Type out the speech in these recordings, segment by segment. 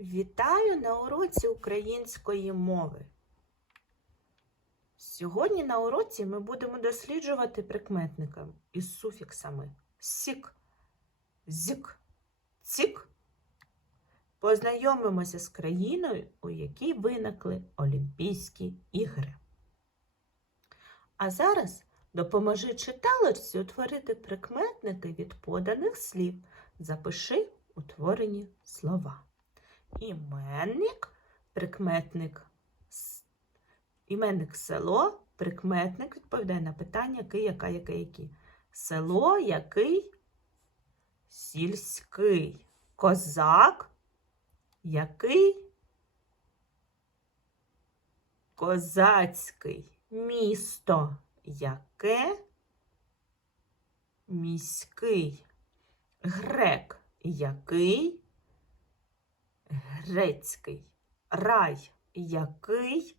Вітаю на уроці української мови. Сьогодні на уроці ми будемо досліджувати прикметники із суфіксами сік, зік, цік. Познайомимося з країною, у якій виникли Олімпійські ігри. А зараз допоможи читалочці утворити прикметники від поданих слів. Запиши утворені слова. Іменник, прикметник, іменник село, прикметник відповідає на питання який, яка, яке, які. Село, який сільський. Козак, який козацький. Місто, яке міський. Грек, який грецький. Рай, який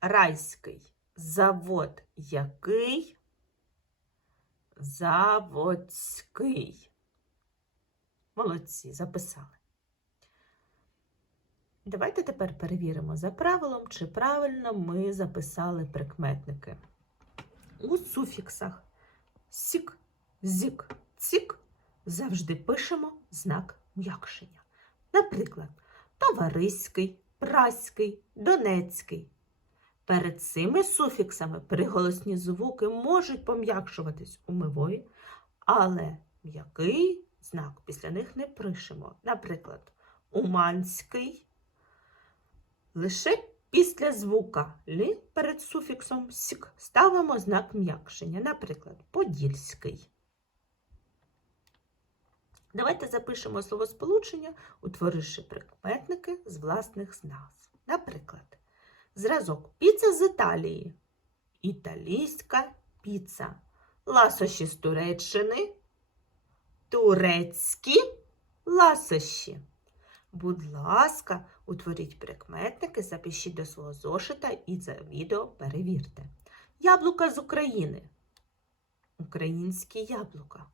райський. Завод, який заводський. Молодці, записали. Давайте тепер перевіримо за правилом, чи правильно ми записали прикметники. У суфіксах сік, зік, цік завжди пишемо знак м'якшення. Наприклад, товариський, праський, донецький. Перед цими суфіксами приголосні звуки можуть пом'якшуватись у мові, але м'який знак після них не пишемо. Наприклад, уманський. Лише після звука лі перед суфіксом сік ставимо знак м'якшення. Наприклад, подільський. Давайте запишемо словосполучення, утворивши прикметники з власних назв. Наприклад, зразок піца з Італії, італійська піца, ласощі з Туреччини, турецькі ласощі. Будь ласка, утворіть прикметники, запишіть до свого зошита і за відео перевірте. Яблука з України. Українські яблука.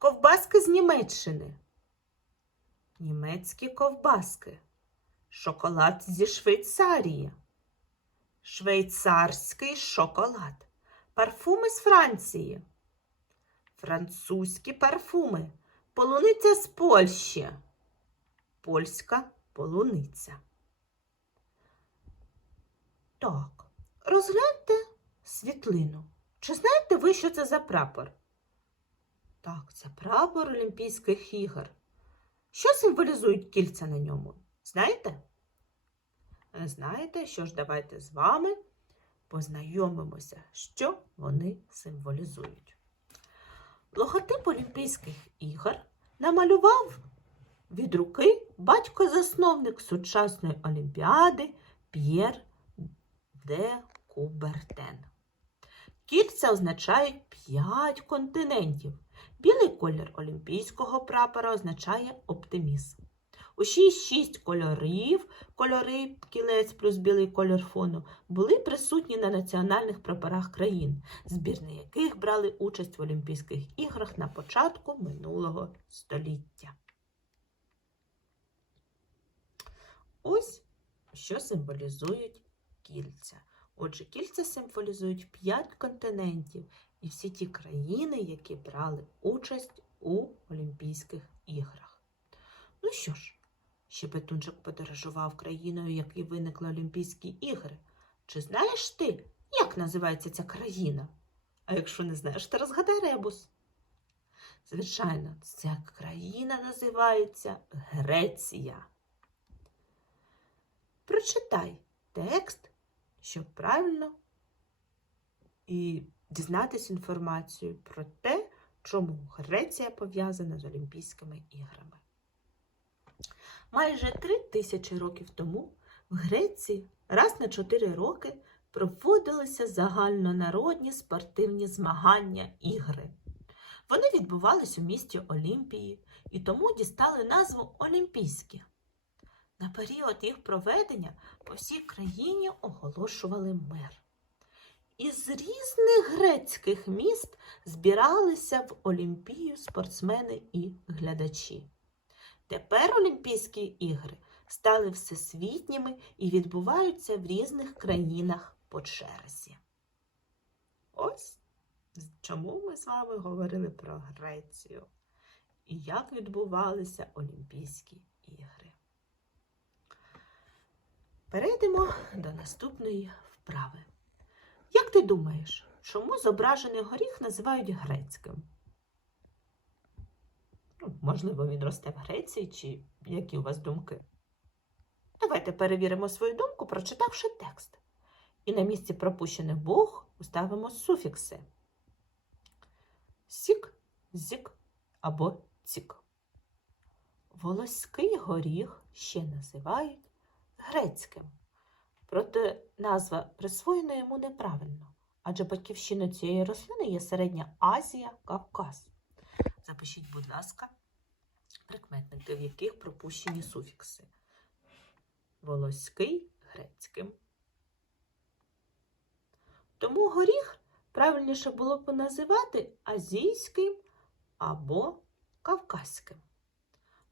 Ковбаски з Німеччини. Німецькі ковбаски. Шоколад зі Швейцарії. Швейцарський шоколад. Парфуми з Франції. Французькі парфуми. Полуниця з Польщі. Польська полуниця. Так, розгляньте світлину. Чи знаєте ви, що це за прапор? Так, це прапор Олімпійських ігор. Що символізують кільця на ньому? Знаєте? Знаєте, що ж давайте з вами познайомимося, що вони символізують. Логотип Олімпійських ігор намалював від руки батько-засновник сучасної олімпіади П'єр де Кубертен. Кільця означають п'ять континентів. Білий колір олімпійського прапора означає оптимізм. Усі шість кольорів, кольори кілець плюс білий колір фону, були присутні на національних прапорах країн, збірні яких брали участь в Олімпійських іграх на початку минулого століття. Ось що символізують кільця. Отже, кільця символізують п'ять континентів і всі ті країни, які брали участь у Олімпійських іграх. Ну що ж, Щебетунчик подорожував країною, якій виникли Олімпійські ігри. Чи знаєш ти, як називається ця країна? А якщо не знаєш, то розгадай ребус. Звичайно, ця країна називається Греція. Прочитай текст, щоб правильно і дізнатися інформацію про те, чому Греція пов'язана з Олімпійськими іграми. Майже три тисячі років тому в Греції раз на чотири роки проводилися загальнонародні спортивні змагання ігри. Вони відбувались у місті Олімпії і тому дістали назву Олімпійські. На період їх проведення по всій країні оголошували мир. Із різних грецьких міст збиралися в Олімпію спортсмени і глядачі. Тепер Олімпійські ігри стали всесвітніми і відбуваються в різних країнах по черзі. Ось чому ми з вами говорили про Грецію і як відбувалися Олімпійські ігри. Перейдемо до наступної вправи. Як ти думаєш, чому зображений горіх називають грецьким? Ну, можливо, він росте в Греції, чи які у вас думки? Давайте перевіримо свою думку, прочитавши текст. І на місці пропущених букв уставимо суфікси сік, зік або цік. Волоський горіх ще називають грецьким. Проте назва присвоєна йому неправильно, адже батьківщина цієї рослини є Середня Азія, Кавказ. Запишіть, будь ласка, прикметники, в яких пропущені суфікси. Волоський грецьким. Тому горіх правильніше було б називати азійським або кавказьким.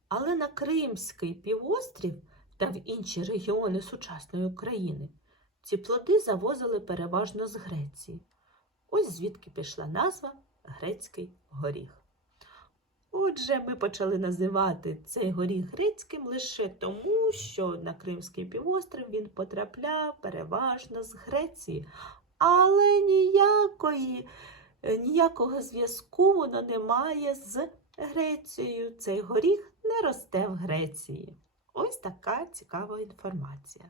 Але на Кримський півострів та в інші регіони сучасної України ці плоди завозили переважно з Греції. Ось звідки пішла назва грецький горіх. Отже, ми почали називати цей горіх грецьким лише тому, що на Кримський півострів він потрапляв переважно з Греції, але ніякої, ніякого зв'язку воно не має з Грецією. Цей горіх не росте в Греції. Ось така цікава інформація.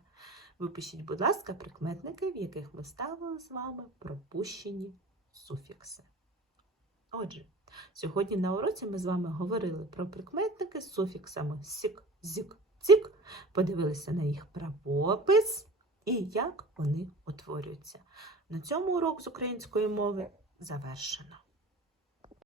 Випишіть, будь ласка, прикметники, в яких ми ставили з вами пропущені суфікси. Отже, сьогодні на уроці ми з вами говорили про прикметники з суфіксами сік, зік, цік, подивилися на їх правопис і як вони утворюються. На цьому урок з української мови завершено.